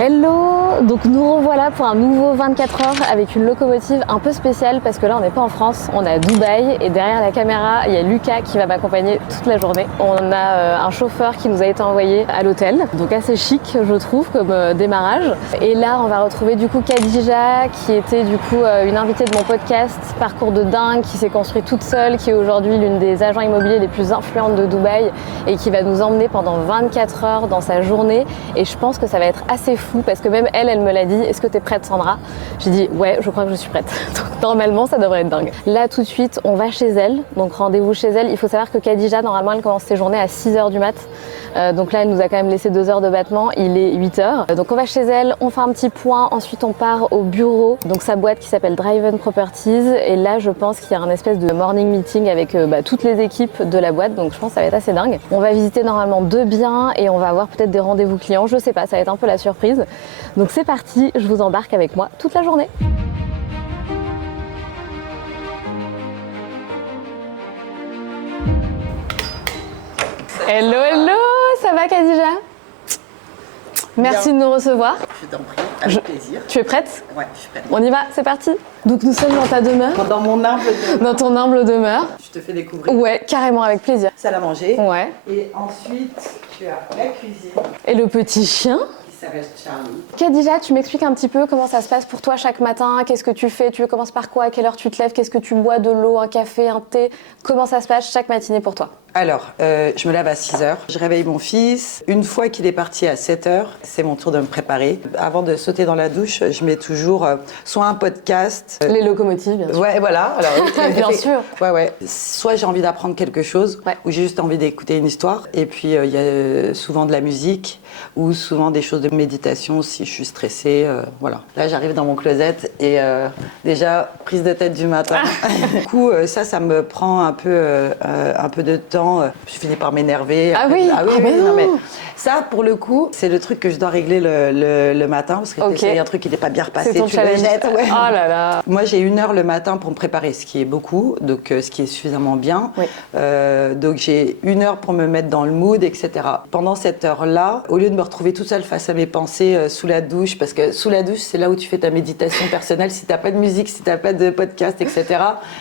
Hello! Donc nous revoilà pour un nouveau 24 heures avec une locomotive un peu spéciale parce que là on n'est pas en France, on est à Dubaï et derrière la caméra il y a Lucas qui va m'accompagner toute la journée. On a un chauffeur qui nous a été envoyé à l'hôtel, donc assez chic je trouve comme démarrage. Et là on va retrouver du coup Khadija qui était du coup une invitée de mon podcast Parcours de dingue, qui s'est construite toute seule, qui est aujourd'hui l'une des agents immobiliers les plus influentes de Dubaï et qui va nous emmener pendant 24 heures dans sa journée. Et je pense que ça va être assez fou parce que même elle me l'a dit. Est-ce que t'es prête, Sandra? J'ai dit ouais, je crois que je suis prête. Donc normalement ça devrait être dingue. Là tout de suite on va chez elle, donc rendez-vous chez elle. Il faut savoir que Khadija normalement elle commence ses journées à 6h du mat. Donc là elle nous a quand même laissé 2 heures de battement, il est 8h. Donc on va chez elle, on fait un petit point, ensuite on part au bureau, donc sa boîte qui s'appelle Driven Properties. Et là je pense qu'il y a un espèce de morning meeting avec toutes les équipes de la boîte, donc je pense que ça va être assez dingue. On va visiter normalement 2 biens et on va avoir peut-être des rendez-vous clients, je sais pas, ça va être un peu la surprise. Donc c'est parti, je vous embarque avec moi toute la journée. Hello, hello, ça va Khadija? Merci de nous recevoir. Je t'en prie, avec plaisir. Tu es prête? Ouais, je suis prête. On y va, c'est parti. Donc nous sommes dans ta demeure. Dans mon humble demeure. Dans ton humble demeure. Je te fais découvrir. Ouais, carrément, avec plaisir. Salle à manger. Ouais. Et ensuite, tu as la cuisine Et le petit chien? qui s'appelle Charlie. Khadija, tu m'expliques un petit peu comment ça se passe pour toi chaque matin? Qu'est-ce que tu fais? Tu commences par quoi? À quelle heure tu te lèves? Qu'est-ce que tu bois? De l'eau, un café, un thé? Comment ça se passe chaque matinée pour toi? Alors, je me lève à 6h, je réveille mon fils. Une fois qu'il est parti à 7h, c'est mon tour de me préparer. Avant de sauter dans la douche, je mets toujours soit un podcast. Les locomotives, bien sûr. Ouais, voilà. Alors, Bien sûr. Ouais. Soit j'ai envie d'apprendre quelque chose, ou j'ai juste envie d'écouter une histoire. Et puis, il y a souvent de la musique, ou souvent des choses de méditation si je suis stressée. Voilà. Là, j'arrive dans mon closet et déjà, prise de tête du matin. Du coup, ça me prend un peu de temps. Je finis par m'énerver. Ah oui, non, mais ça, pour le coup, c'est le truc que je dois régler le matin parce que c'est un truc qui n'est pas bien repassé. C'est ton challenge. Ouais. Oh là là. Moi, j'ai 1 heure le matin pour me préparer, ce qui est beaucoup, donc ce qui est suffisamment bien. Oui. Donc j'ai 1 heure pour me mettre dans le mood, etc. Pendant cette heure-là, au lieu de me retrouver toute seule face à mes pensées sous la douche, parce que sous la douche, c'est là où tu fais ta méditation personnelle. Si t'as pas de musique, si t'as pas de podcast, etc.,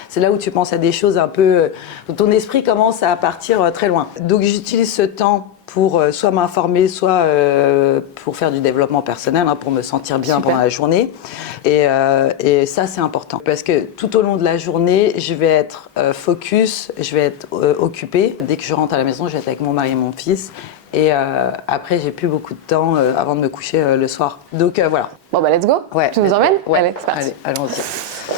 c'est là où tu penses à des choses un peu... ton esprit commence à partir très loin. Donc j'utilise ce temps pour soit m'informer, soit pour faire du développement personnel, pour me sentir bien pendant la journée. Et ça, c'est important. Parce que tout au long de la journée, je vais être focus, je vais être occupée. Dès que je rentre à la maison, je vais être avec mon mari et mon fils. Et après, j'ai plus beaucoup de temps avant de me coucher le soir. Donc voilà. Bon bah let's go. Ouais, tu nous emmènes? Ouais. Allez, c'est parti. Allez, allons-y.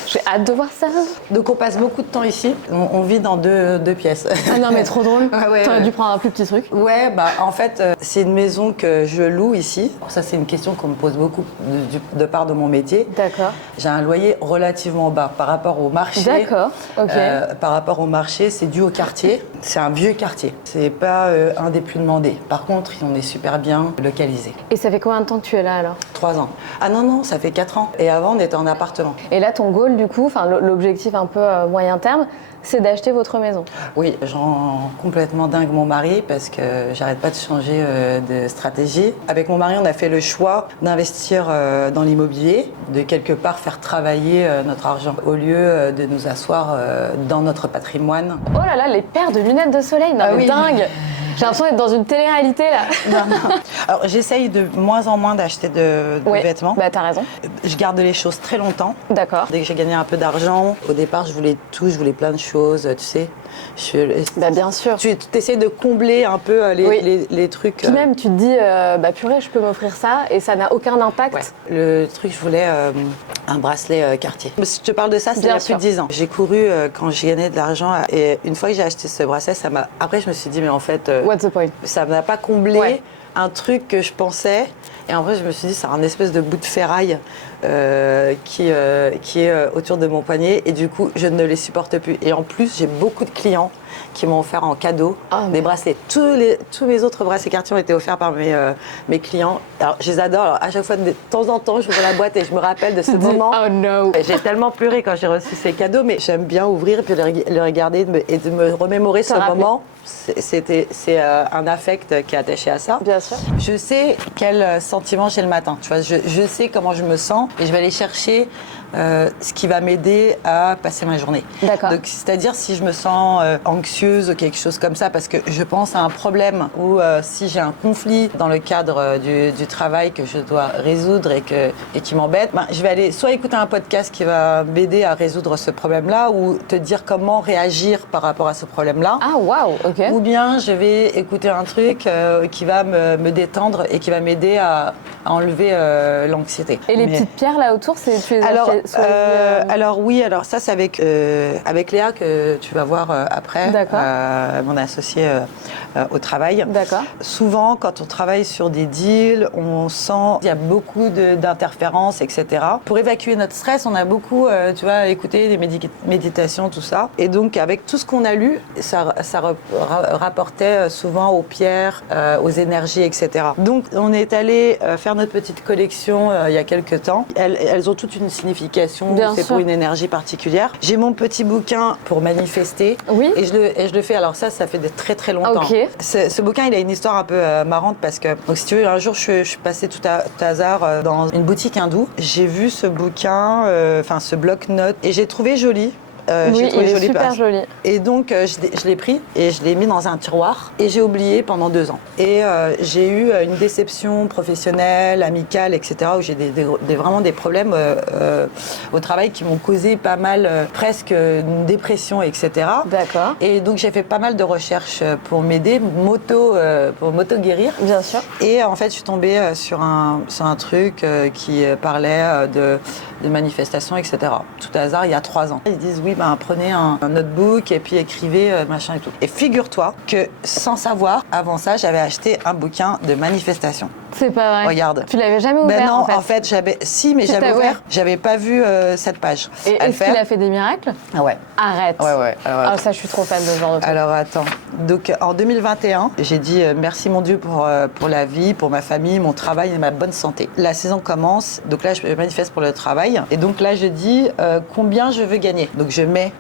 J'ai hâte de voir ça. Donc on passe beaucoup de temps ici. On vit dans deux pièces. Ah non mais trop drôle. Ouais, T'aurais dû prendre un plus petit truc. Ouais, bah en fait, c'est une maison que je loue ici. Ça, c'est une question qu'on me pose beaucoup de part de mon métier. D'accord. J'ai un loyer relativement bas par rapport au marché. D'accord, ok. Par rapport au marché, c'est dû au quartier. C'est un vieux quartier. C'est pas un des plus demandés. Par contre, on est super bien localisé. Et ça fait combien de temps que tu es là alors? 3 ans. Ah non, ça fait 4 ans. Et avant, on était en appartement. Et là, ton goal, du coup, enfin l'objectif un peu moyen terme, c'est d'acheter votre maison. Oui, je rends complètement dingue mon mari parce que j'arrête pas de changer de stratégie. Avec mon mari, on a fait le choix d'investir dans l'immobilier, de quelque part faire travailler notre argent au lieu de nous asseoir dans notre patrimoine. Oh là là, les paires de lunettes de soleil, non mais dingue. J'ai l'impression d'être dans une télé-réalité là. Non. Alors j'essaye de moins en moins d'acheter de vêtements. Bah t'as raison. Je garde les choses très longtemps. D'accord. Dès que j'ai gagné un peu d'argent, au départ je voulais tout, je voulais plein de choses, tu sais. Bah bien sûr. Tu essaies de combler un peu les trucs. Puis même tu te dis, bah purée, je peux m'offrir ça et ça n'a aucun impact. Ouais. Le truc, je voulais un bracelet Cartier. Si je te parle de ça, c'est il y a plus de 10 ans. J'ai couru quand j'ai gagné de l'argent et une fois que j'ai acheté ce bracelet, ça m'a... Après, je me suis dit, mais en fait, What's the point? Ça m'a pas comblé un truc que je pensais. Et en vrai, je me suis dit, c'est un espèce de bout de ferraille qui est autour de mon poignet. Et du coup, je ne les supporte plus. Et en plus, j'ai beaucoup de clients qui m'ont offert en cadeau Oh, des bracelets. Tous mes autres bracelets Cartier ont été offerts par mes clients. Alors, je les adore. Alors, à chaque fois, de temps en temps, j'ouvre la boîte et je me rappelle de ce moment. Oh no. J'ai tellement pleuré quand j'ai reçu ces cadeaux, mais j'aime bien ouvrir et puis le regarder et de me remémorer ce moment. C'est un affect qui est attaché à ça. Bien sûr. Je sais quel sentiment j'ai le matin. Tu vois, je sais comment je me sens et je vais aller chercher ce qui va m'aider à passer ma journée. D'accord. Donc, c'est-à-dire si je me sens anxieuse ou quelque chose comme ça, parce que je pense à un problème ou si j'ai un conflit dans le cadre du travail que je dois résoudre et qui m'embête, je vais aller soit écouter un podcast qui va m'aider à résoudre ce problème-là ou te dire comment réagir par rapport à ce problème-là. Ah waouh, ok. Ou bien je vais écouter un truc qui va me détendre et qui va m'aider à enlever l'anxiété. Et les petites pierres là autour, tu les as alors oui, alors ça c'est avec Léa que tu vas voir après, mon associée au travail. D'accord. Souvent, quand on travaille sur des deals, on sent qu'il y a beaucoup d'interférences, etc. Pour évacuer notre stress, on a beaucoup, écouté des méditations, tout ça. Et donc, avec tout ce qu'on a lu, ça rapportait souvent aux pierres, aux énergies, etc. Donc, on est allé faire notre petite collection il y a quelques temps. Elles ont toute une signification, c'est pour une énergie particulière. J'ai mon petit bouquin pour manifester. Oui. Et je le fais, alors ça fait de très très longtemps. Ok. Ce bouquin, il a une histoire un peu marrante parce que, donc, si tu veux, un jour, je suis passée tout hasard dans une boutique hindoue. J'ai vu ce bouquin, ce bloc-notes, et j'ai trouvé joli. Oui, il est super joli. Et donc, je l'ai pris et je l'ai mis dans un tiroir et j'ai oublié pendant 2 ans. Et j'ai eu une déception professionnelle, amicale, etc., où j'ai vraiment des problèmes au travail qui m'ont causé pas mal, presque une dépression, etc. D'accord. Et donc, j'ai fait pas mal de recherches pour m'aider, pour m'auto-guérir. Bien sûr. Et en fait, je suis tombée sur un truc qui parlait de manifestations, etc. Tout hasard, il y a 3 ans. Ils disent, oui, prenez un notebook et puis écrivez machin et tout. Et figure-toi que sans savoir, avant ça, j'avais acheté un bouquin de manifestation. C'est pas vrai. Regarde. Tu l'avais jamais ouvert, non, en fait. J'avais ouvert. J'avais pas vu cette page. Et est-ce qu'il a fait des miracles? Ah ouais. Arrête. Ouais. Ah, ça, je suis trop fan de ce genre de truc. Alors attends. Donc en 2021, j'ai dit merci mon Dieu pour la vie, pour ma famille, mon travail et ma bonne santé. La saison commence. Donc là, je manifeste pour le travail. Et donc là, je dis combien je veux gagner. Donc je mets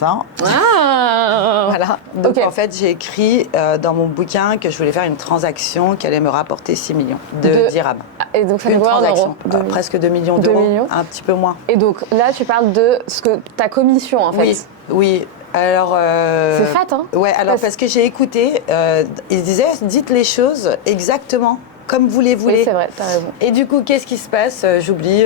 ça. Ah. Voilà. Donc en fait, j'ai écrit dans mon bouquin que je voulais faire une transaction qui allait me rapporter 6 millions de dirhams. Et donc ça fait une quoi en transaction, euros presque 2 millions d'euros. 2 millions. Un petit peu moins. Et donc là, tu parles de ta commission en fait. Oui. Alors, c'est fat, hein? Ouais, alors parce que j'ai écouté, ils disaient dites les choses exactement comme vous les voulez. Oui, c'est vrai, t'as raison. Et du coup, qu'est-ce qui se passe? J'oublie,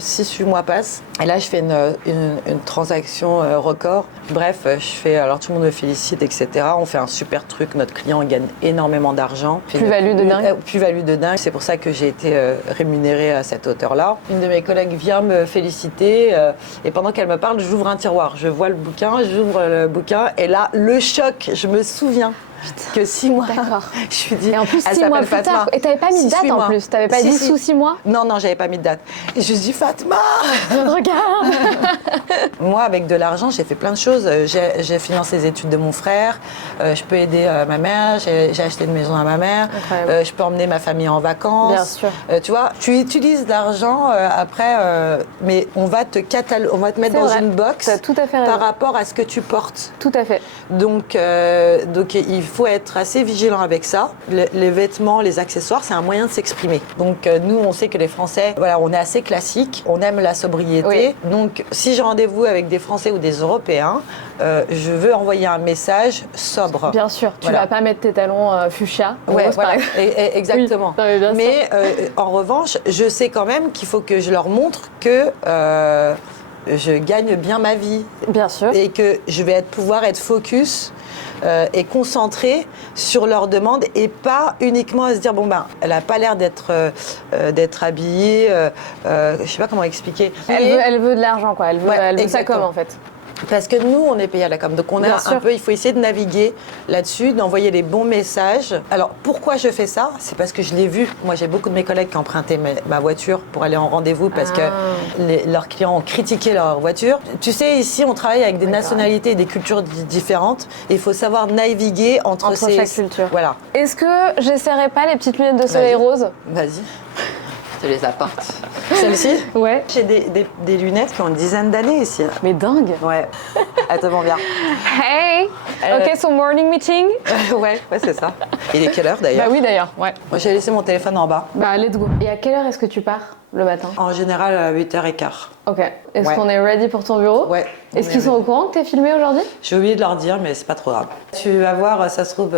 6-8 mois passent. Et là, je fais une transaction record. Bref, alors tout le monde me félicite, etc. On fait un super truc. Notre client gagne énormément d'argent. Plus-value de dingue. Plus-value de dingue. C'est pour ça que j'ai été rémunérée à cette hauteur-là. Une de mes collègues vient me féliciter. Et pendant qu'elle me parle, j'ouvre un tiroir. Je vois le bouquin, j'ouvre le bouquin. Et là, le choc, je me souviens. Que 6 mois. D'accord. Je suis dit, et en plus, elle 6 mois s'appelle plus Fatma. tard. Et t'avais pas mis de date en plus. T'avais pas dit sous 6 mois. Non, j'avais pas mis de date. Et je dis Fatma. Regarde. Moi, avec de l'argent, j'ai fait plein de choses. J'ai financé les études de mon frère. Je peux aider ma mère. J'ai acheté une maison à ma mère. Je peux emmener ma famille en vacances. Bien sûr. Tu vois, tu utilises l'argent après, mais on va te mettre dans une box. T'as tout à fait raison. Par rapport à ce que tu portes. Tout à fait. Donc il faut être assez vigilant avec ça. Les vêtements, les accessoires, c'est un moyen de s'exprimer. Donc nous, on sait que les Français, voilà, on est assez classique, on aime la sobriété. Oui. Donc si j'ai rendez-vous avec des Français ou des Européens, je veux envoyer un message sobre. Bien sûr, tu vas pas mettre tes talons fuchsia. Ouais, voilà, exactement. Oui. Mais en revanche, je sais quand même qu'il faut que je leur montre que je gagne bien ma vie. Bien sûr. Et que je vais pouvoir être focus et concentrée sur leurs demandes et pas uniquement à se dire elle a pas l'air d'être habillée, je sais pas comment expliquer. Elle veut de l'argent quoi, elle veut ça comme en fait. Parce que nous, on est payé à la com. Donc, on a Bien sûr. un peu, il faut essayer de naviguer là-dessus, d'envoyer les bons messages. Alors, pourquoi je fais ça? C'est parce que je l'ai vu. Moi, j'ai beaucoup de mes collègues qui empruntaient ma voiture pour aller en rendez-vous parce que leurs clients ont critiqué leur voiture. Tu sais, ici, on travaille avec des nationalités et des cultures différentes. Et il faut savoir naviguer entre chaque culture. Voilà. Est-ce que j'essaierai pas les petites lunettes de soleil rose? Vas-y. Je te les apporte. Celle-ci? Ouais. J'ai des lunettes qui ont une dizaine d'années ici. Mais dingue. Ouais. Elles te vont bien. Hey. Ok, so morning meeting. ouais, c'est ça. Il est quelle heure d'ailleurs? Bah oui d'ailleurs. Ouais. Moi, j'ai laissé mon téléphone en bas. Bah let's go. Et à quelle heure est-ce que tu pars le matin? En général, à 8h15. Ok. Est-ce Ouais. qu'on est ready pour ton bureau? Ouais. Est-ce qu'ils sont au courant que t'es filmé aujourd'hui? J'ai oublié de leur dire, mais c'est pas trop grave. Tu vas voir, ça se trouve,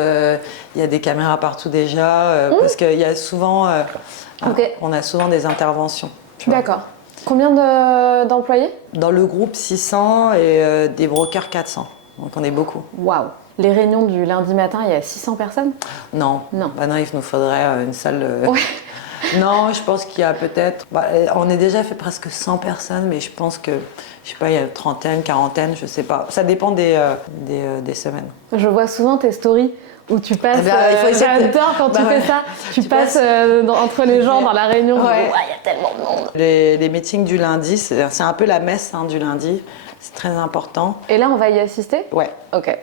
il y a des caméras partout déjà, parce qu'il y a souvent, Ok. on a souvent des interventions. tu vois. D'accord. Combien d'employés? Dans le groupe, 600 et des brokers, 400. Donc on est beaucoup. Waouh. Les réunions du lundi matin, il y a 600 personnes? Non. Non. Bah non, il nous faudrait une salle. Ouais. Non, je pense qu'il y a peut-être. On est déjà fait presque 100 personnes, mais je pense que, je sais pas, il y a une trentaine, quarantaine, je sais pas. Ça dépend des semaines. Je vois souvent tes stories où tu passes. il faut essayer de- J'adore quand tu Bah fais ouais. ça. Tu Tu passes passes- entre les gens dans la réunion. Ouais. Il y a tellement de monde. Les meetings du lundi, c'est un peu la messe du lundi. C'est très important. Et là, on va y assister? Ouais. Ok.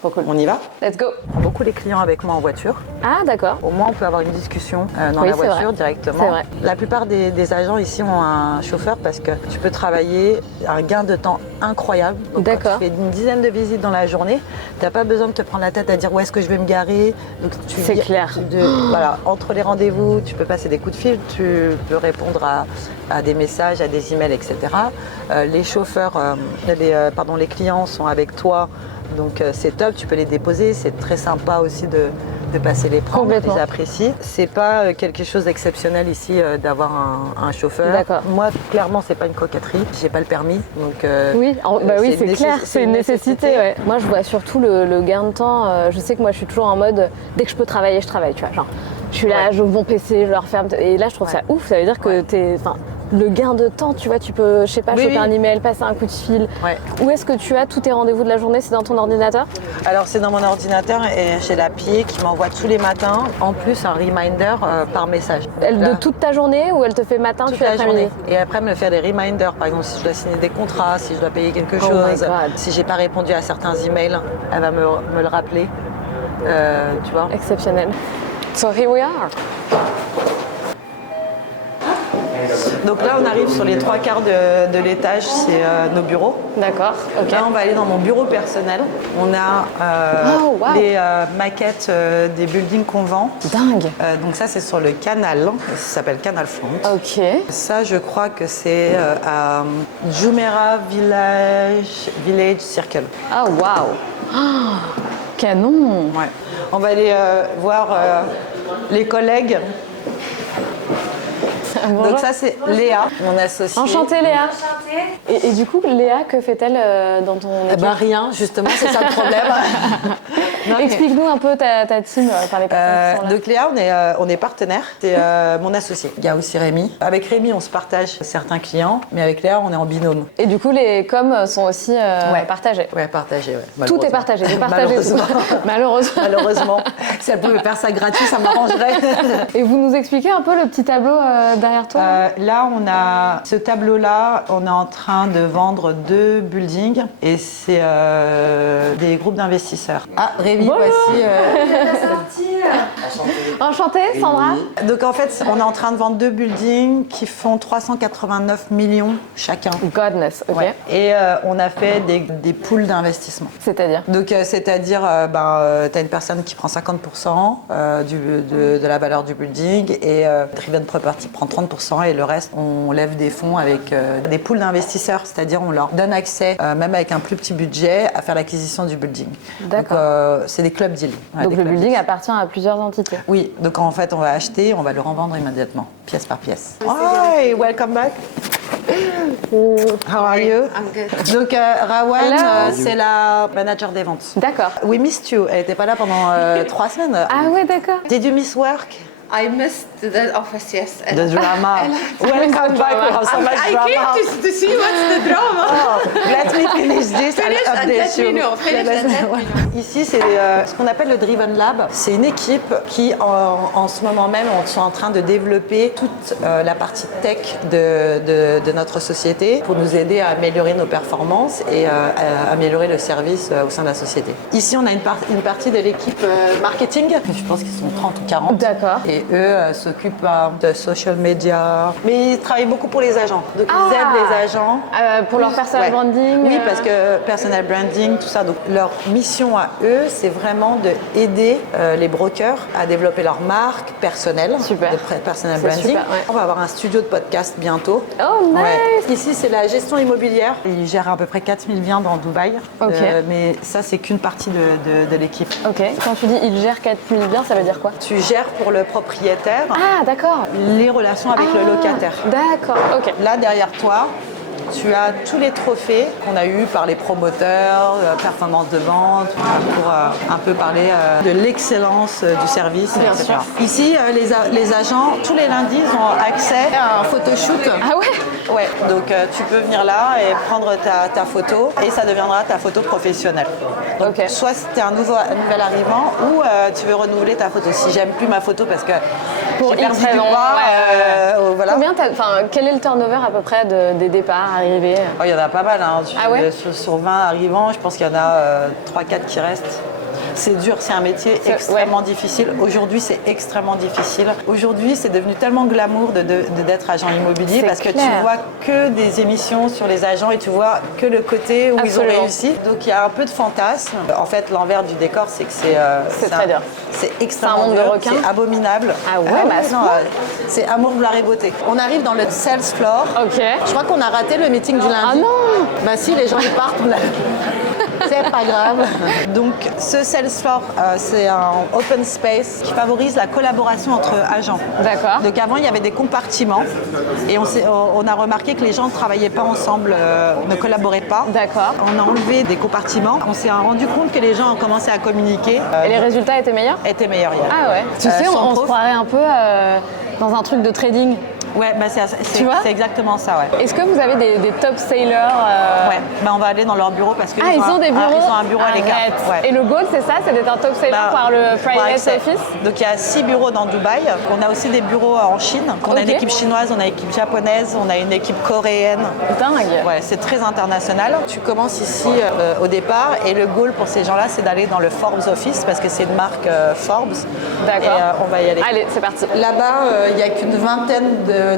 Trop cool. On y va? Let's go. Beaucoup les clients avec moi en voiture. Ah, d'accord. Au moins, on peut avoir une discussion dans Oui, la c'est voiture vrai. directement. C'est vrai. La plupart des agents ici ont un chauffeur parce que tu peux travailler un gain de temps incroyable. Donc, quand D'accord. tu fais une dizaine de visites dans la journée, tu n'as pas besoin de te prendre la tête à dire où est-ce que je vais me garer. Donc, C'est clair. Voilà, entre les rendez-vous, tu peux passer des coups de fil, tu peux répondre à des messages, à des emails, etc. Les chauffeurs, les clients sont avec toi. Donc c'est top, tu peux les déposer, c'est très sympa aussi de passer les prendre, Complètement. ils apprécient. C'est pas quelque chose d'exceptionnel ici d'avoir un chauffeur. D'accord. Moi, clairement, c'est pas une coquetterie, j'ai pas le permis, donc Oui, oui, c'est clair, c'est une nécessité. nécessité. Ouais. Moi, je vois surtout le gain de temps. Je sais que moi, je suis toujours en mode dès que je peux travailler, je travaille. Tu vois, genre, je suis là, Ouais. j'ouvre mon PC, je le referme. Et là, je trouve ça ouf. Ça veut dire que le gain de temps, tu vois, tu peux, je sais pas, Oui, choper oui. un email, passer un coup de fil. Ouais. Où est-ce que tu as tous tes rendez-vous de la journée? C'est dans ton ordinateur? Alors c'est dans mon ordinateur et j'ai l'appli qui m'envoie tous les matins, en plus un reminder par message. De toute ta journée ou elle te fait matin, Toute puis la après-midi? journée. Et après, me faire des reminders. Par exemple, si je dois signer des contrats, si je dois payer quelque Oh my chose, God. si j'ai pas répondu à certains emails, elle va me le rappeler. Tu vois. Exceptionnel. So here we are. Donc là, on arrive sur les 3/4 de l'étage, c'est nos bureaux. D'accord, ok. Là, on va aller dans mon bureau personnel. On a Oh, wow. les maquettes des buildings qu'on vend. Dingue. Donc ça, c'est sur le canal. Ça s'appelle Canal Front. Ok. Ça, je crois que c'est à Jumeirah Village Circle. Ah, waouh. Ah, canon. Ouais. On va aller voir les collègues. Bonjour. Donc ça, c'est Léa, mon associée. Enchantée Léa. Et du coup, Léa, que fait-elle dans ton Eh équipe? ben rien, justement, c'est ça le problème. Non, mais- Explique-nous un peu ta team, par les personnes qui sont là. donc Léa, on est partenaires. C'est mon associé. Il y a aussi Rémi. Avec Rémi, on se partage certains clients, mais avec Léa, on est en binôme. Et du coup, les coms sont aussi partagés. Ouais, partagé, ouais. Tout est partagé, vous partagez tout. Malheureusement. Malheureusement. Malheureusement. Si elle pouvait faire ça gratuit, ça m'arrangerait. Et vous nous expliquez un peu le petit tableau derrière toi? Là, on a ce tableau-là, on est en train de vendre 2 buildings et c'est des groupes d'investisseurs. Ah, Rémi, Bonjour. voici. Enchantée, Sandra. Donc en fait, on est en train de vendre 2 buildings qui font 389 millions chacun. Godness, ok. Ouais. Et on a fait des pools d'investissement. C'est-à-dire? Donc, c'est-à-dire, tu as une personne qui prend 50% de la valeur du building et Driven Property prend 30% et le reste, on lève des fonds avec des pools d'investisseurs, c'est-à-dire on leur donne accès, même avec un plus petit budget, à faire l'acquisition du building. D'accord. Donc, c'est des club deals. Ouais, Donc des le club building deals. appartient à plusieurs entités. Oui, donc en fait, on va acheter, on va le revendre immédiatement, pièce par pièce. Hi, welcome back. How are you? I'm good. Donc, Rawan, Hello. c'est la manager des ventes. D'accord. We missed you. Elle n'était pas là pendant 3 semaines. Ah ouais, d'accord. Did you miss work? I missed the office, yes. The drama. Welcome back. We have so much I drama. came to see what's the drama. Oh, let me finish this and Finish and update let me you. know. Finish and let me know. Ici, c'est ce qu'on appelle le Driven Lab. C'est une équipe qui, en ce moment même, sont en train de développer toute la partie tech de notre société pour nous aider à améliorer nos performances et à améliorer le service au sein de la société. Ici, on a une partie de l'équipe marketing. Je pense qu'ils sont 30 ou 40. D'accord. Et eux s'occupent de social media. Mais ils travaillent beaucoup pour les agents. Donc, ils aident les agents. Pour leur personal branding. Oui, parce que personal branding, tout ça. Donc, leur mission à eux, c'est vraiment d'aider les brokers à développer leur marque personnelle. Super. De personal C'est branding. super, ouais. On va avoir un studio de podcast bientôt. Oh, nice. Ouais. Ici, c'est la gestion immobilière. Ils gèrent à peu près 4000 biens dans Dubaï. Ok. Mais ça, c'est qu'une partie de l'équipe. Ok. Quand tu dis ils gèrent 4000 biens, ça veut dire quoi? Tu gères pour le propriétaire Ah, d'accord. les relations avec le locataire. D'accord, ok. Là, derrière toi, tu as tous les trophées qu'on a eus par les promoteurs, performance de vente, pour un peu parler de l'excellence du service, Bien etc. sûr. Ici, les agents, tous les lundis, ils ont accès à un photoshoot. Ah ouais? Ouais, donc tu peux venir là et prendre ta photo et ça deviendra ta photo professionnelle. Donc, Ok. soit tu es un nouvel arrivant ou tu veux renouveler ta photo. Si j'aime plus ma photo parce que Pour j'ai perdu X du raisons, poids, ouais. voilà. Quel est le turnover à peu près des départs arrivés? Oh, il y en a pas mal. Hein. Ah ouais? Sur 20 arrivants, je pense qu'il y en a 3-4 qui restent. C'est dur, c'est un métier extrêmement difficile. Aujourd'hui, c'est extrêmement difficile. Aujourd'hui, c'est devenu tellement glamour d'être agent immobilier C'est parce que clair. tu vois que des émissions sur les agents et tu vois que le côté où Absolument. ils ont réussi. Donc il y a un peu de fantasme. En fait, l'envers du décor, c'est que C'est très dur. C'est C'est extrêmement un monde de dur, requins. c'est abominable. Ah ouais, bah, à ce non, point. c'est amour, gloire et beauté. On arrive dans le sales floor. Ok. Je crois qu'on a raté le meeting du lundi. Ah non! Bah si, les gens ils partent. C'est pas grave. Donc ce sales floor, c'est un open space qui favorise la collaboration entre agents. D'accord. Donc avant, il y avait des compartiments et on a remarqué que les gens ne travaillaient pas ensemble, ne collaboraient pas. D'accord. On a enlevé des compartiments. On s'est rendu compte que les gens ont commencé à communiquer. Et les résultats étaient meilleurs? Étaient meilleurs hier. Ah ouais. Tu sais, sans on se prof. croirait un peu dans un truc de trading. Ouais, bah Tu vois? c'est exactement ça, ouais. Est-ce que vous avez des top sailors Ouais, bah on va aller dans leur bureau parce que Ah, ils ont des bureaux? ils ont un bureau à l'écart. Arrête. Ouais. Et le goal, c'est ça? C'est d'être un top sailor Bah, par le pour private accès. office? Donc il y a 6 bureaux dans Dubaï. On a aussi des bureaux en Chine. On a une Ok. équipe chinoise, on a une équipe japonaise, on a une équipe coréenne. Dingue. Ouais, c'est très international. Tu commences ici au départ et le goal pour ces gens-là, c'est d'aller dans le Forbes Office parce que c'est une marque Forbes. D'accord. Et on va y aller. Allez, c'est parti. Là-bas, il n'y a qu'une vingtaine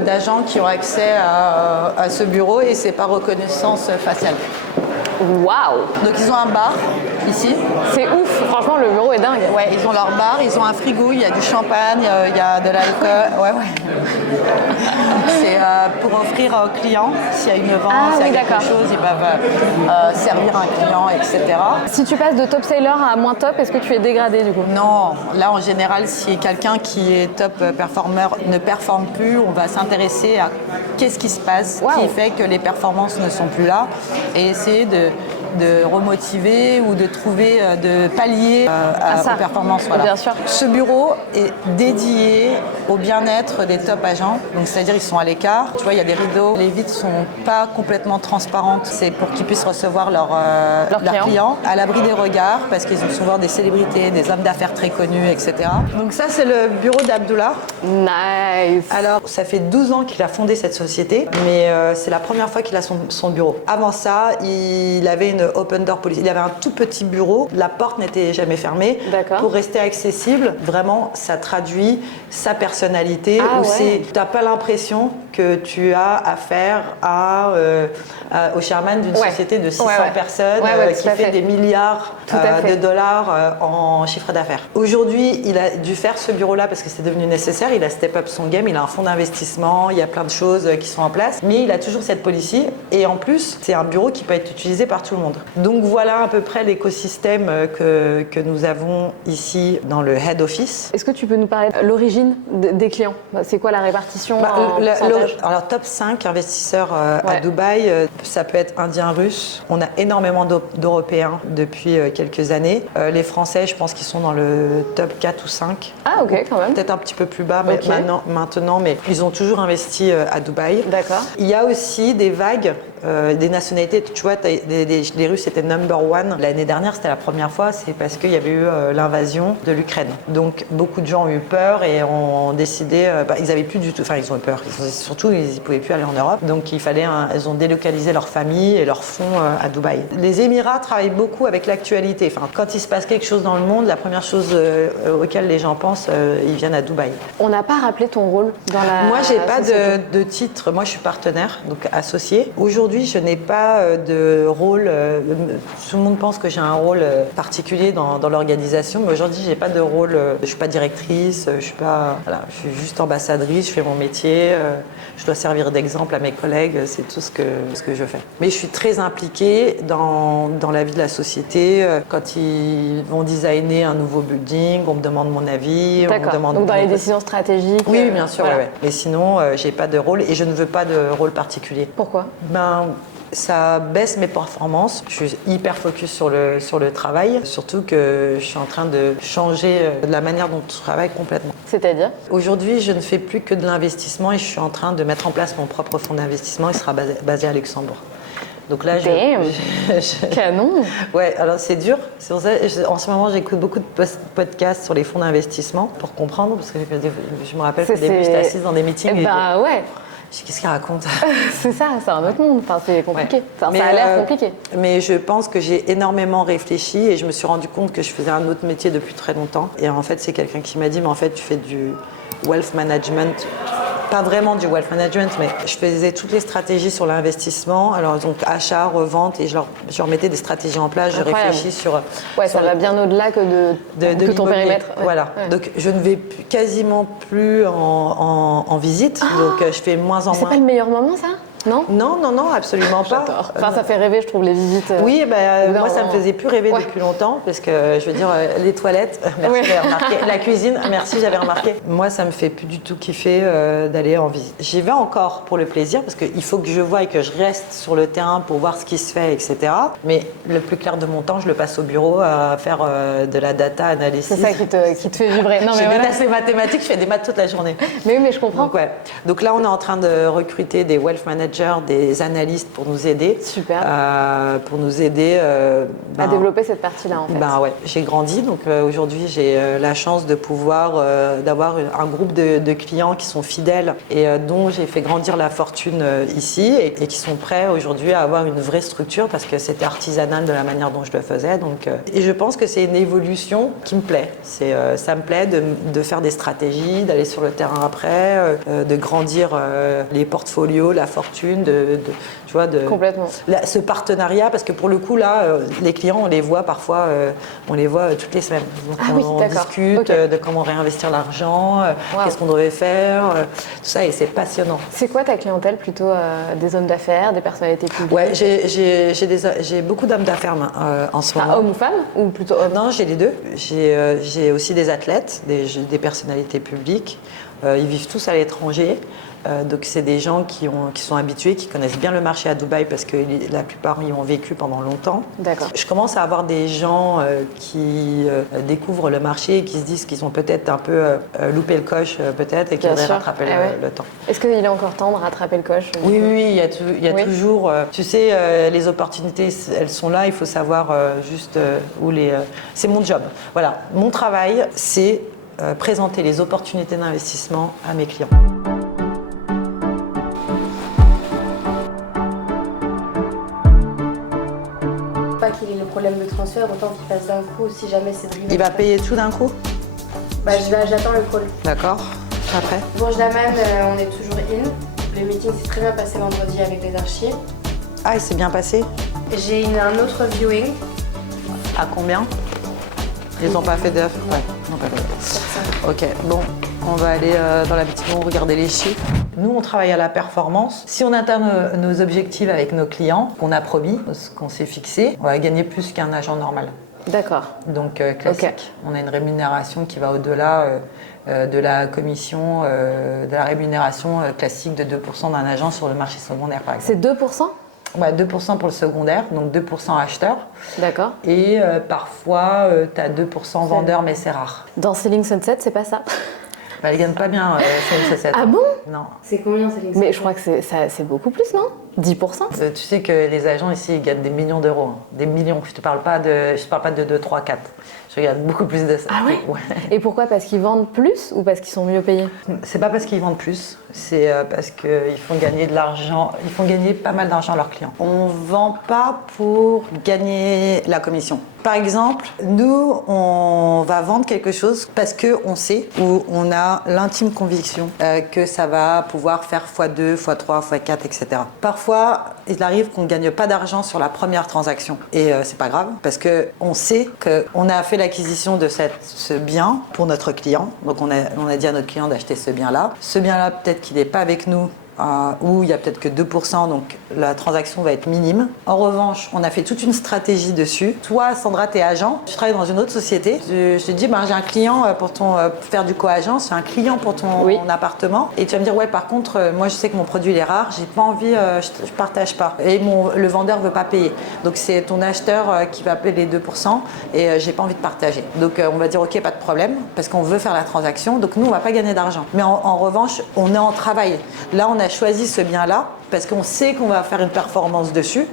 d'agents qui ont accès à ce bureau et c'est par reconnaissance faciale. Waouh! Donc ils ont un bar ici. C'est ouf. Franchement, le bureau est dingue. Ouais, ils ont leur bar, ils ont un frigo, il y a du champagne, il y a de l'alcool. Ouais, ouais. C'est pour offrir aux clients, s'il y a une vente, Ah, s'il y a oui, quelque d'accord. chose, ils peuvent servir un client, etc. Si tu passes de top sailor à moins top, est-ce que tu es dégradé du coup? Non, là en général, si quelqu'un qui est top performeur ne performe plus, on va s'intéresser à qu'est-ce qui se passe, Wow. qui fait que les performances ne sont plus là, et essayer de remotiver ou de trouver, de pallier ça. aux performances. Voilà. Bien sûr. Ce bureau est dédié au bien-être des top agents, donc c'est-à-dire ils sont à l'écart. Tu vois, il y a des rideaux, les vitres sont pas complètement transparentes, c'est pour qu'ils puissent recevoir leurs clients à l'abri des regards, parce qu'ils ont souvent des célébrités, des hommes d'affaires très connus, etc. Donc ça, c'est le bureau d'Abdullah. Nice. Alors, ça fait 12 ans qu'il a fondé cette société, mais c'est la première fois qu'il a son bureau. Avant ça, il avait une open door policy. Il avait un tout petit bureau, la porte n'était jamais fermée. D'accord. Pour rester accessible, vraiment, ça traduit sa personnalité. Ah où ouais. tu n'as pas l'impression que tu as affaire au chairman d'une Ouais. société de 600 Ouais, ouais. personnes Ouais, qui tout à fait fait. des milliards Tout à fait. de dollars en chiffre d'affaires. Aujourd'hui, il a dû faire ce bureau-là parce que c'est devenu nécessaire. Il a step up son game, il a un fonds d'investissement, il y a plein de choses qui sont en place. Mais il a toujours cette policy. Et en plus, c'est un bureau qui peut être utilisé par tout le monde. monde. Donc voilà à peu près l'écosystème que nous avons ici dans le head office. Est-ce que tu peux nous parler de l'origine des clients? C'est quoi la répartition en pourcentage? Alors top 5 investisseurs à Dubaï, ça peut être indien, russe. On a énormément d'Européens depuis quelques années. Les Français, je pense qu'ils sont dans le top 4 ou 5. Ah ok, quand même. Peut-être un petit peu plus bas maintenant, mais ils ont toujours investi à Dubaï. D'accord. Il y a aussi des vagues, des nationalités. Tu vois, les Russes étaient number one. L'année dernière, c'était la première fois, c'est parce qu'il y avait eu l'invasion de l'Ukraine. Donc beaucoup de gens ont eu peur et ont décidé, ils avaient plus du tout, enfin ils ont eu peur, surtout ils ne pouvaient plus aller en Europe. Donc ils ont délocalisé leur famille et leurs fonds à Dubaï. Les Émirats travaillent beaucoup avec l'actualité. Enfin, quand il se passe quelque chose dans le monde, la première chose auquel les gens pensent, ils viennent à Dubaï. On n'a pas rappelé ton rôle dans la Moi, j'ai pas société. de titre. Moi, je suis partenaire, donc associée. Aujourd'hui, je n'ai pas de rôle. Tout le monde pense que j'ai un rôle particulier dans l'organisation, mais aujourd'hui, j'ai pas de rôle. Je suis pas directrice. Je suis pas. Voilà, je suis juste ambassadrice. Je fais mon métier. Je dois servir d'exemple à mes collègues. C'est tout ce que je fais. Mais je suis très impliquée dans la vie de la société. Quand ils vont designer un nouveau building, on me demande mon avis. On me demande donc dans les décisions stratégiques. Oui, bien sûr. Voilà. Ouais. Mais sinon, j'ai pas de rôle et je ne veux pas de rôle particulier. Pourquoi? Ça baisse mes performances. Je suis hyper focus sur le travail, surtout que je suis en train de changer la manière dont je travaille complètement. C'est-à-dire? Aujourd'hui, je ne fais plus que de l'investissement et je suis en train de mettre en place mon propre fonds d'investissement. Il sera basé à Luxembourg. Donc là, Canon. Ouais, alors c'est dur. C'est pour ça, en ce moment, j'écoute beaucoup de podcasts sur les fonds d'investissement pour comprendre, parce que je me rappelle qu'au début, j'étais assise dans des meetings. Ouais. Je dis, qu'est-ce qu'il raconte? C'est ça, c'est un autre monde. Enfin, c'est compliqué. Enfin, ça a l'air compliqué. Mais je pense que j'ai énormément réfléchi et je me suis rendu compte que je faisais un autre métier depuis très longtemps. Et en fait, c'est quelqu'un qui m'a dit, mais en fait, tu fais du wealth management. Pas vraiment du wealth management, mais je faisais toutes les stratégies sur l'investissement. Alors, donc, achat, revente, et je leur mettais des stratégies en place. Incroyable. Je réfléchis sur. Ouais, ça va bien au-delà que de ton périmètre. Ouais. Voilà. Ouais. Donc, je ne vais quasiment plus en visite. Donc, je fais moins en moins. C'est pas le meilleur moment, ça? Non, absolument pas. Enfin, ça fait rêver, je trouve, les visites. Oui, moi, ça me faisait plus rêver depuis longtemps, parce que, je veux dire, les toilettes, merci, j'avais remarqué. La cuisine, merci, j'avais remarqué. Moi, ça me fait plus du tout kiffer d'aller en visite. J'y vais encore pour le plaisir, parce qu'il faut que je voie et que je reste sur le terrain pour voir ce qui se fait, etc. Mais le plus clair de mon temps, je le passe au bureau à faire de la data analysis. C'est ça qui te fait vibrer. Non, mais déteste les mathématiques, je fais des maths toute la journée. Mais oui, mais je comprends. Donc là, on est en train de recruter des wealth managers, des analystes pour nous aider. Super. Pour nous aider à développer cette partie-là, en fait. Ouais, j'ai grandi, donc aujourd'hui j'ai la chance de pouvoir d'avoir un groupe de clients qui sont fidèles et dont j'ai fait grandir la fortune ici et qui sont prêts aujourd'hui à avoir une vraie structure parce que c'était artisanal de la manière dont je le faisais. Donc, et je pense que c'est une évolution qui me plaît. Ça me plaît de faire des stratégies, d'aller sur le terrain après, de grandir les portfolios, la fortune, tu vois, complètement. Ce partenariat, parce que pour le coup là, les clients on les voit parfois, on les voit toutes les semaines. Donc on discute de comment réinvestir l'argent, qu'est-ce qu'on devrait faire, tout ça, et c'est passionnant. C'est quoi ta clientèle? Plutôt des hommes d'affaires, des personnalités publiques? Ouais, j'ai beaucoup d'hommes d'affaires en ce moment. Hommes ou femmes ou plutôt hommes? Non, j'ai les deux. J'ai aussi des athlètes, des personnalités publiques. Ils vivent tous à l'étranger. Donc c'est des gens qui sont habitués, qui connaissent bien le marché à Dubaï parce que la plupart y ont vécu pendant longtemps. D'accord. Je commence à avoir des gens qui découvrent le marché et qui se disent qu'ils ont peut-être un peu loupé le coche peut-être et qui voudraient rattraper le temps. Est-ce qu'il est encore temps de rattraper le coche? Oui, il y a toujours... tu sais, les opportunités, elles sont là, il faut savoir juste où les... c'est mon job. Voilà, mon travail, c'est présenter les opportunités d'investissement à mes clients. Pas qu'il ait le problème de transfert, autant qu'il passe d'un coup si jamais c'est drivé. Il va payer tout d'un coup? J'attends le call. D'accord. Après? Bourg-Daman, on est toujours in. Le meeting s'est très bien passé vendredi avec les archives. Ah, il s'est bien passé? J'ai un autre viewing. À combien? Ils n'ont pas fait d'offre? Ouais, ils n'ont pas fait d'offre. Ok, bon, on va aller dans la petite room regarder les chiffres. Nous, on travaille à la performance. Si on atteint nos objectifs avec nos clients, qu'on a promis, ce qu'on s'est fixé, on va gagner plus qu'un agent normal. D'accord. Donc classique. Okay. On a une rémunération qui va au-delà de la commission, de la rémunération classique de 2% d'un agent sur le marché secondaire, par exemple. C'est 2%? Ouais, 2% pour le secondaire, donc 2% acheteurs. D'accord. Et parfois, tu as 2% vendeurs, mais c'est rare. Dans Selling Sunset, c'est pas ça? Bah, elle gagne pas bien, Selling Sunset. Ah bon? Non. C'est combien Selling Sunset? Mais je crois que c'est beaucoup plus, non? 10%? Tu sais que les agents ici, ils gagnent des millions d'euros. Hein. Des millions. Je te parle pas de 2, 3, 4. Je gagne beaucoup plus de ça. Ah ouais? Et pourquoi? Parce qu'ils vendent plus ou parce qu'ils sont mieux payés? C'est pas parce qu'ils vendent plus, c'est parce qu'ils font gagner de l'argent, ils font gagner pas mal d'argent à leurs clients. On vend pas pour gagner la commission. Par exemple, nous, on va vendre quelque chose parce qu'on sait ou on a l'intime conviction que ça va pouvoir faire x2, x3, x4, etc. Parfois, il arrive qu'on ne gagne pas d'argent sur la première transaction. Et c'est pas grave, parce qu'on sait qu'on a fait l'acquisition de ce bien pour notre client. Donc on a dit à notre client d'acheter ce bien-là. Ce bien-là, peut-être qu'il n'est pas avec nous, où il n'y a peut-être que 2%, donc la transaction va être minime. En revanche, on a fait toute une stratégie dessus. Toi, Sandra, tu es agent, tu travailles dans une autre société. Je te dis, j'ai un client pour faire du co-agence, j'ai un client pour ton appartement. Et tu vas me dire, ouais, par contre, moi, je sais que mon produit il est rare, j'ai pas envie, je partage pas. Et le vendeur veut pas payer. Donc, c'est ton acheteur qui va payer les 2% et j'ai pas envie de partager. Donc, on va dire, ok, pas de problème, parce qu'on veut faire la transaction. Donc, nous, on va pas gagner d'argent. Mais en revanche, on est en travail. Là, on a choisi ce bien-là parce qu'on sait qu'on va faire une performance dessus.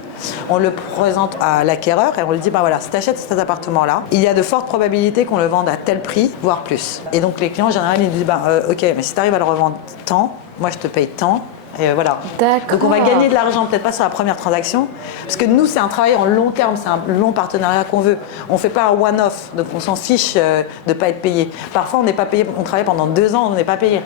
On le présente à l'acquéreur et on lui dit, voilà, si tu achètes cet appartement-là, il y a de fortes probabilités qu'on le vende à tel prix, voire plus. Et donc les clients, en général, ils disent, ok, mais si tu arrives à le revendre tant, moi je te paye tant. Et voilà. D'accord. Donc on va gagner de l'argent, peut-être pas sur la première transaction, parce que nous c'est un travail en long terme, c'est un long partenariat qu'on veut. On fait pas un one-off, donc on s'en fiche de pas être payé. Parfois on n'est pas payé, on travaille pendant 2 ans, on n'est pas payé.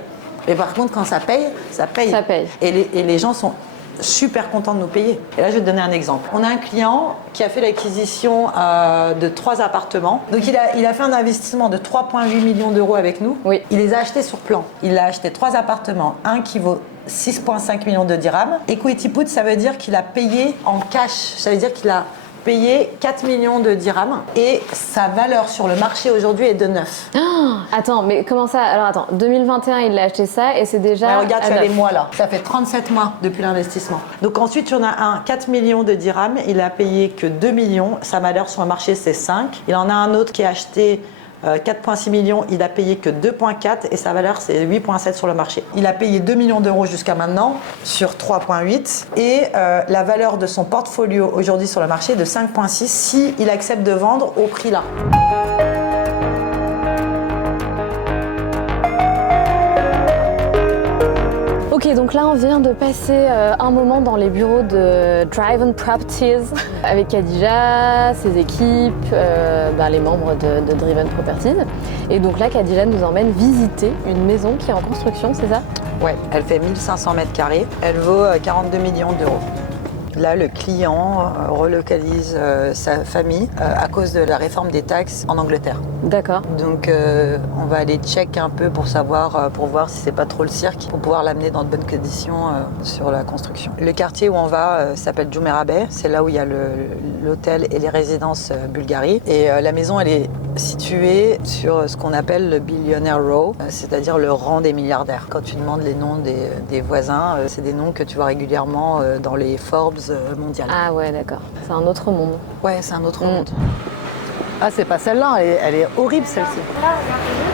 Et par contre, quand ça paye, ça paye. Ça paye. Et les gens sont super contents de nous payer. Et là, je vais te donner un exemple. On a un client qui a fait l'acquisition de 3 appartements. Donc, il a fait un investissement de 3,8 millions d'euros avec nous. Oui. Il les a achetés sur plan. Il a acheté 3 appartements. Un qui vaut 6,5 millions de dirhams. Equity put, ça veut dire qu'il a payé en cash. Ça veut dire qu'il a payé 4 millions de dirhams et sa valeur sur le marché aujourd'hui est de 9. Oh, attends, mais comment ça? Alors attends, 2021, il a acheté ça et c'est déjà... Ouais, regarde, tu as les mois là. Ça fait 37 mois depuis l'investissement. Donc ensuite, tu en as un, 4 millions de dirhams. Il a payé que 2 millions. Sa valeur sur le marché, c'est 5. Il en a un autre qui a acheté 4,6 millions, il a payé que 2,4 et sa valeur c'est 8,7 sur le marché. Il a payé 2 millions d'euros jusqu'à maintenant sur 3,8 et la valeur de son portfolio aujourd'hui sur le marché est de 5,6 si il accepte de vendre au prix là. Ok, donc là on vient de passer un moment dans les bureaux de Driven Properties avec Khadija, ses équipes, les membres de Driven Properties. Et donc là, Khadija nous emmène visiter une maison qui est en construction, c'est ça? Ouais, elle fait 1500 mètres carrés, elle vaut 42 millions d'euros. Là, le client relocalise sa famille à cause de la réforme des taxes en Angleterre. D'accord. Donc, on va aller check un peu pour voir si c'est pas trop le cirque, pour pouvoir l'amener dans de bonnes conditions sur la construction. Le quartier où on va s'appelle Jumeirah Bay. C'est là où il y a l'hôtel et les résidences Bulgarie. Et la maison, elle est située sur ce qu'on appelle le Billionaire Row, c'est-à-dire le rang des milliardaires. Quand tu demandes les noms des voisins, c'est des noms que tu vois régulièrement dans les Forbes mondiales. Ah ouais, d'accord. C'est un autre monde. Ouais, c'est un autre monde. Ah, c'est pas celle-là, elle est horrible celle-ci.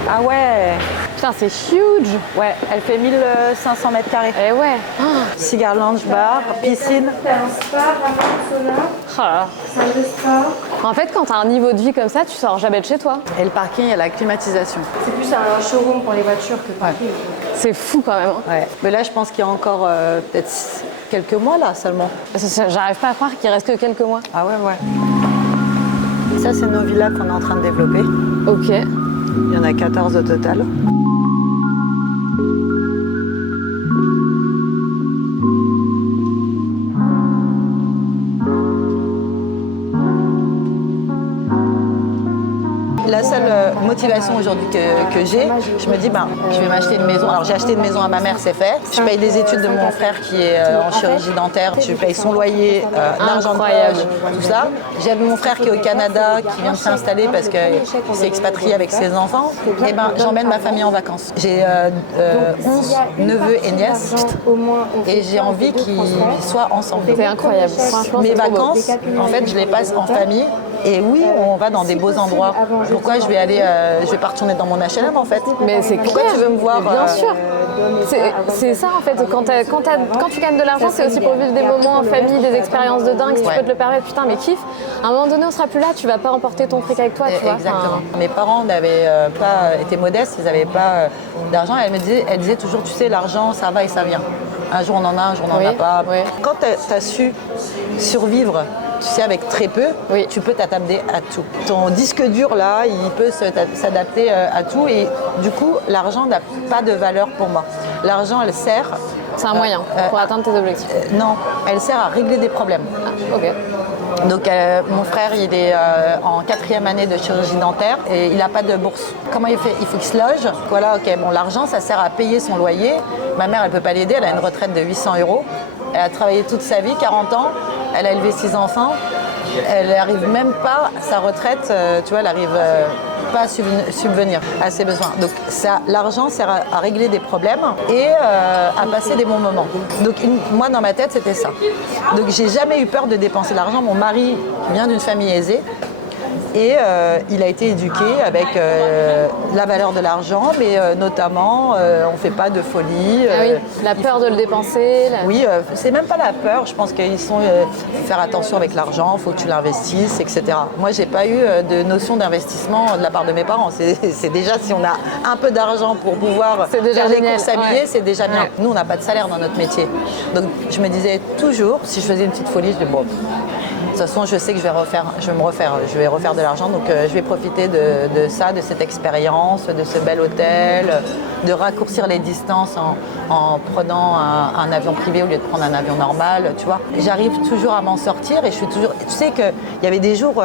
Ah ouais. Putain, c'est huge. Ouais, elle fait 1500 mètres carrés. Eh ouais. Cigar lounge, bar, piscine. T'as un spa, vraiment, sauna, salle de spa. En fait, quand t'as un niveau de vie comme ça, tu sors jamais de chez toi. Et le parking, il y a la climatisation. C'est plus un showroom pour les voitures que parking. C'est fou quand même. Ouais. Mais là, je pense qu'il y a encore peut-être quelques mois là seulement. J'arrive pas à croire qu'il reste que quelques mois. Ah ouais. Ça, c'est nos villas qu'on est en train de développer. Ok. Il y en a 14 au total. Là, seule motivation aujourd'hui que j'ai, je me dis, je vais m'acheter une maison. Alors j'ai acheté une maison à ma mère, c'est fait. Je paye les études de mon frère qui est en chirurgie dentaire. Je paye son loyer, l'argent de poche, tout ça. J'ai mon frère qui est au Canada, qui vient de s'installer parce qu'il s'est expatrié avec ses enfants. Et j'emmène ma famille en vacances. J'ai 11 neveux et nièces et j'ai envie qu'ils soient ensemble. C'est incroyable. Franchement, Mes c'est trop beau. vacances, en fait, je les passe en famille. Et oui, on va dans des beaux endroits. Pourquoi je vais pas retourner dans mon HLM en fait? Mais c'est Pourquoi clair. tu veux me voir Bien sûr. C'est ça en fait. Quand tu gagnes de l'argent, c'est aussi pour vivre des moments en famille, des expériences de dingue. Si tu peux te le permettre, putain, mais kiffe. À un moment donné, on sera plus là. Tu vas pas emporter ton fric avec toi, tu vois. Exactement. Mes parents n'avaient pas été modestes, ils n'avaient pas d'argent. Elle disait toujours, tu sais, l'argent, ça va et ça vient. Un jour on en a, un jour on n'en a pas. Oui. Quand tu as su survivre, tu sais, avec très peu, tu peux t'adapter à tout. Ton disque dur, là, il peut s'adapter à tout. Et du coup, l'argent n'a pas de valeur pour moi. L'argent, elle sert... C'est un moyen pour atteindre tes objectifs. Non, elle sert à régler des problèmes. Ok. Donc mon frère, il est en 4e année de chirurgie dentaire et il n'a pas de bourse. Comment il fait? Il faut qu'il se loge. Voilà, ok, bon, l'argent, ça sert à payer son loyer. Ma mère, elle ne peut pas l'aider, elle a une retraite de 800 €. Elle a travaillé toute sa vie, 40 ans. Elle a élevé 6 enfants. Elle n'arrive même pas à sa retraite, tu vois, elle n'arrive pas à subvenir à ses besoins. Donc l'argent sert à régler des problèmes et à passer des bons moments. Donc moi, dans ma tête, c'était ça. Donc j'ai jamais eu peur de dépenser l'argent. Mon mari vient d'une famille aisée. Et il a été éduqué avec la valeur de l'argent, mais notamment, on ne fait pas de folie. Ah oui, la peur de le dépenser. Oui, c'est même pas la peur. Je pense qu'ils sont faire attention avec l'argent, il faut que tu l'investisses, etc. Moi, j'ai pas eu de notion d'investissement de la part de mes parents. C'est déjà, si on a un peu d'argent pour pouvoir faire les courses habillées, c'est déjà bien. Nous, on n'a pas de salaire dans notre métier. Donc, je me disais toujours, si je faisais une petite folie, je disais, bon, de toute façon, je sais que je vais refaire de l'argent, donc je vais profiter de ça, de cette expérience, de ce bel hôtel, de raccourcir les distances en prenant un avion privé au lieu de prendre un avion normal, tu vois. J'arrive toujours à m'en sortir et je suis toujours... Tu sais qu'il y avait des jours,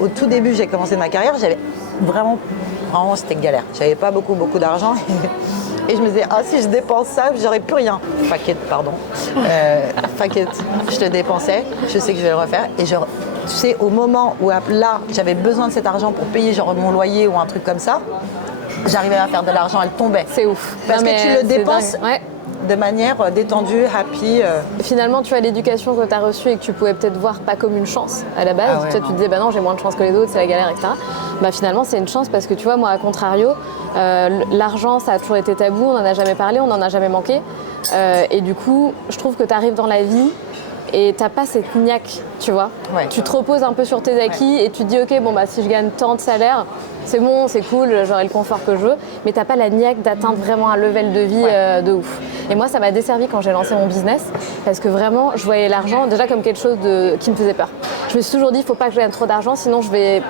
au tout début, j'ai commencé ma carrière, j'avais vraiment c'était galère. J'avais pas beaucoup d'argent. Et je me disais, si je dépense ça, j'aurais plus rien. Faquette, pardon. Faquette, je le dépensais, je sais que je vais le refaire. Et tu sais, au moment où là, j'avais besoin de cet argent pour payer genre mon loyer ou un truc comme ça, j'arrivais à faire de l'argent, elle tombait. C'est ouf. Parce que tu le dépenses de manière détendue, happy. Finalement, tu as l'éducation que tu as reçue et que tu pouvais peut-être voir pas comme une chance à la base. Toi, tu te disais, non, j'ai moins de chance que les autres, c'est la galère, etc. Finalement, c'est une chance parce que tu vois, moi, à contrario, l'argent, ça a toujours été tabou, on n'en a jamais parlé, on n'en a jamais manqué. Et du coup, je trouve que tu arrives dans la vie et t'as pas cette niaque, tu vois. Tu te reposes un peu sur tes acquis et tu te dis, ok, si je gagne tant de salaire, c'est bon, c'est cool, j'aurai le confort que je veux, mais t'as pas la niaque d'atteindre vraiment un level de vie de ouf. Et moi, ça m'a desservi quand j'ai lancé mon business, parce que vraiment, je voyais l'argent déjà comme quelque chose qui me faisait peur. Je me suis toujours dit, il faut pas que je gagne trop d'argent, sinon je vais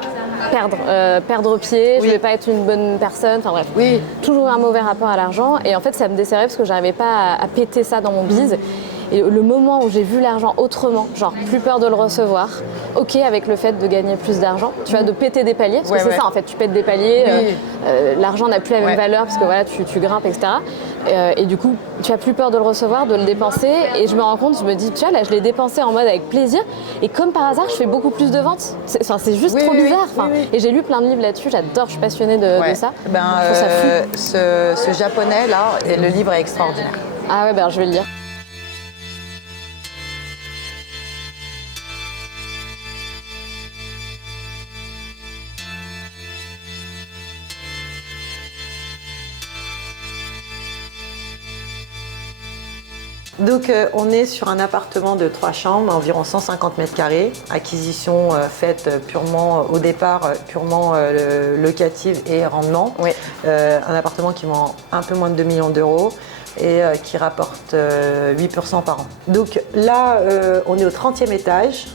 perdre pied, je vais pas être une bonne personne, enfin bref. Toujours un mauvais rapport à l'argent, et en fait, ça me desservait parce que j'arrivais pas à péter ça dans mon biz. Et le moment où j'ai vu l'argent autrement, genre plus peur de le recevoir, ok avec le fait de gagner plus d'argent, tu vois, de péter des paliers, parce que c'est ça en fait, tu pètes des paliers, l'argent n'a plus la même valeur parce que voilà, tu grimpes, etc. Et du coup, tu as plus peur de le recevoir, de le dépenser, et je me rends compte, je me dis, tu vois, là je l'ai dépensé en mode avec plaisir, et comme par hasard, je fais beaucoup plus de ventes. C'est juste trop bizarre. Et j'ai lu plein de livres là-dessus, j'adore, je suis passionnée de ça. Je trouve ça fou. Ce japonais là, le livre est extraordinaire. Ah ouais, je vais le lire. Donc on est sur un appartement de 3 chambres, environ 150 mètres carrés, acquisition faite purement au départ, purement locative et rendement. Un appartement qui vend un peu moins de 2 millions d'euros et qui rapporte 8% par an. Donc là, on est au 30e étage.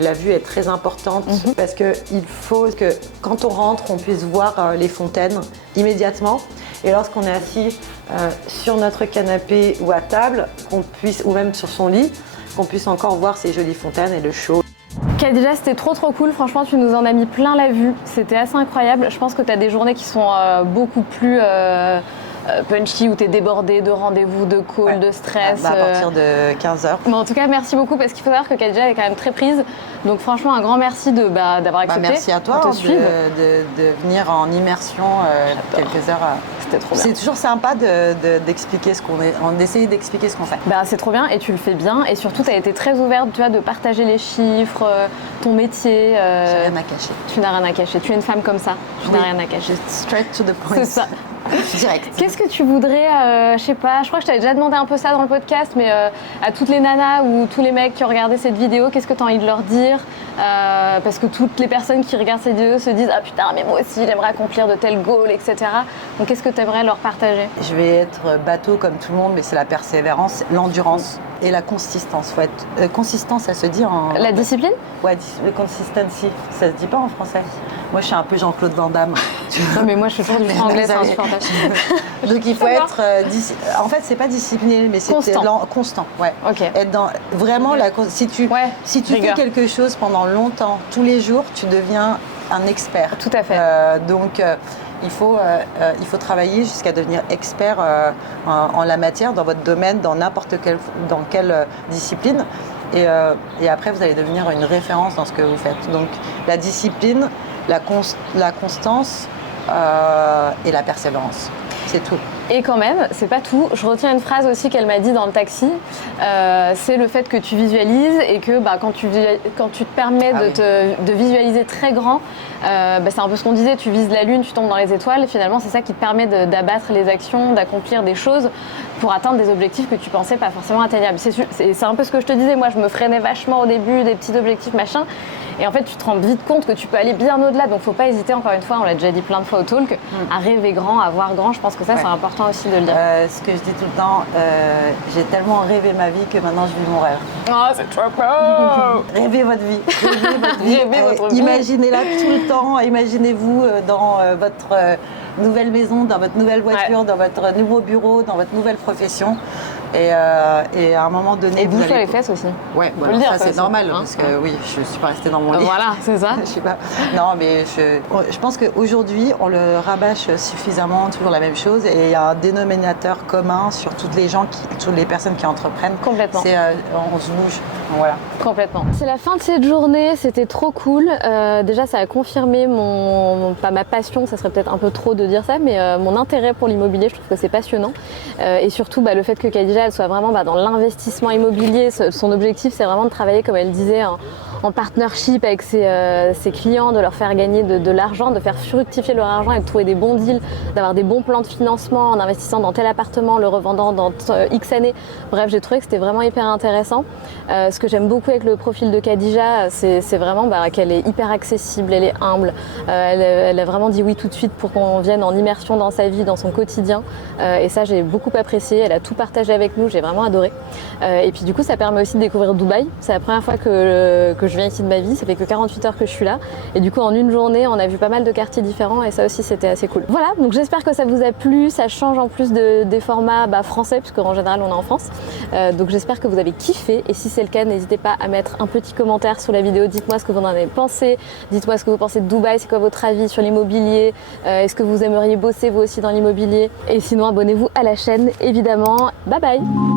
La vue est très importante parce qu'il faut que quand on rentre, on puisse voir les fontaines immédiatement. Et lorsqu'on est assis sur notre canapé ou à table, ou même sur son lit, qu'on puisse encore voir ces jolies fontaines et le chaud. Khadija, c'était trop cool, franchement tu nous en as mis plein la vue, c'était assez incroyable. Je pense que tu as des journées qui sont beaucoup plus punchy, où tu es débordée de rendez-vous, de calls, de stress. À partir de 15h. Mais en tout cas, merci beaucoup parce qu'il faut savoir que Khadija est quand même très prise. Donc franchement, un grand merci d'avoir accepté. Merci à toi de venir en immersion quelques heures. C'était trop bien. C'est toujours sympa d'expliquer ce qu'on est, d'essayer d'expliquer ce qu'on fait. C'est trop bien et tu le fais bien. Et surtout, tu as été très ouverte, tu vois, de partager les chiffres, ton métier. J'ai rien à cacher. Tu n'as rien à cacher. Tu es une femme comme ça. Tu n'as rien à cacher. Straight to the point. C'est ça. Direct. Qu'est-ce que tu voudrais, je sais pas, je crois que je t'avais déjà demandé un peu ça dans le podcast, mais à toutes les nanas ou tous les mecs qui ont regardé cette vidéo, qu'est-ce que tu as envie de leur dire parce que toutes les personnes qui regardent cette vidéo se disent « Ah putain, mais moi aussi, j'aimerais accomplir de tels goals, etc. » Donc qu'est-ce que tu aimerais leur partager? Je vais être bateau comme tout le monde, mais c'est la persévérance, l'endurance et la consistance. Faut être consistance, ça se dit en... La discipline? Ouais, le consistency, ça se dit pas en français. Moi, je suis un peu Jean-Claude Van Damme. Non, mais moi, je fais toujours du franglais, c'est insupportable. Donc, il faut être... en fait, c'est pas discipliné, mais c'est constant. Ouais. Ok. Être dans... Vraiment, si tu fais quelque chose pendant longtemps, tous les jours, tu deviens un expert. Tout à fait. Donc, il faut travailler jusqu'à devenir expert en la matière, dans votre domaine, dans quelle discipline. Et après, vous allez devenir une référence dans ce que vous faites. Donc, la discipline, la constance et la persévérance. C'est tout. Et quand même, c'est pas tout. Je retiens une phrase aussi qu'elle m'a dit dans le taxi. C'est le fait que tu visualises et que quand tu te permets de visualiser très grand, c'est un peu ce qu'on disait, tu vises la lune, tu tombes dans les étoiles. Et finalement, c'est ça qui te permet d'abattre les actions, d'accomplir des choses pour atteindre des objectifs que tu pensais pas forcément atteignables. C'est un peu ce que je te disais. Moi, je me freinais vachement au début, des petits objectifs, machin. Et en fait, tu te rends vite compte que tu peux aller bien au-delà. Donc, faut pas hésiter, encore une fois, on l'a déjà dit plein de fois au talk, à rêver grand, à voir grand. Je pense que ça, c'est important aussi de le dire. Ce que je dis tout le temps, j'ai tellement rêvé ma vie que maintenant, je vis mon rêve. Oh, c'est trop beau. Rêvez votre vie. Rêvez votre vie. Imaginez-la tout le temps. Imaginez-vous dans votre nouvelle maison, dans votre nouvelle voiture, dans votre nouveau bureau, dans votre nouvelle profession. Et à un moment donné, et bouge-toi les fesses aussi. Ouais, voilà, ça c'est normal parce que oui, je suis pas restée dans mon lit. Voilà, c'est ça. Je sais pas. Non, mais je pense qu'aujourd'hui, on le rabâche suffisamment, toujours la même chose, et il y a un dénominateur commun sur toutes les personnes qui entreprennent. Complètement. C'est on se bouge. Voilà. Complètement. C'est la fin de cette journée, c'était trop cool. Déjà, ça a confirmé pas ma passion, ça serait peut-être un peu trop de dire ça, mais mon intérêt pour l'immobilier. Je trouve que c'est passionnant. Et surtout, le fait que Khadija, elle soit vraiment dans l'investissement immobilier. Son objectif, c'est vraiment de travailler, comme elle disait, en partnership avec ses clients, de leur faire gagner de l'argent, de faire fructifier leur argent et de trouver des bons deals, d'avoir des bons plans de financement en investissant dans tel appartement, le revendant dans X années. Bref, j'ai trouvé que c'était vraiment hyper intéressant. Ce que j'aime beaucoup avec le profil de Khadija, c'est vraiment qu'elle est hyper accessible, elle est humble. Elle a vraiment dit oui tout de suite pour qu'on vienne en immersion dans sa vie, dans son quotidien. Et ça, j'ai beaucoup apprécié. Elle a tout partagé avec nous, j'ai vraiment adoré. Et puis du coup, ça permet aussi de découvrir Dubaï. C'est la première fois que je viens ici de ma vie, ça fait que 48 heures que je suis là. Et du coup, en une journée, on a vu pas mal de quartiers différents et ça aussi, c'était assez cool. Voilà, donc j'espère que ça vous a plu. Ça change en plus des formats français, puisque en général, on est en France. Donc j'espère que vous avez kiffé. Et si c'est le cas, n'hésitez pas à mettre un petit commentaire sous la vidéo. Dites-moi ce que vous en avez pensé. Dites-moi ce que vous pensez de Dubaï. C'est quoi votre avis sur l'immobilier? Est-ce que vous aimeriez bosser vous aussi dans l'immobilier? Et sinon, abonnez-vous à la chaîne, évidemment. Bye bye!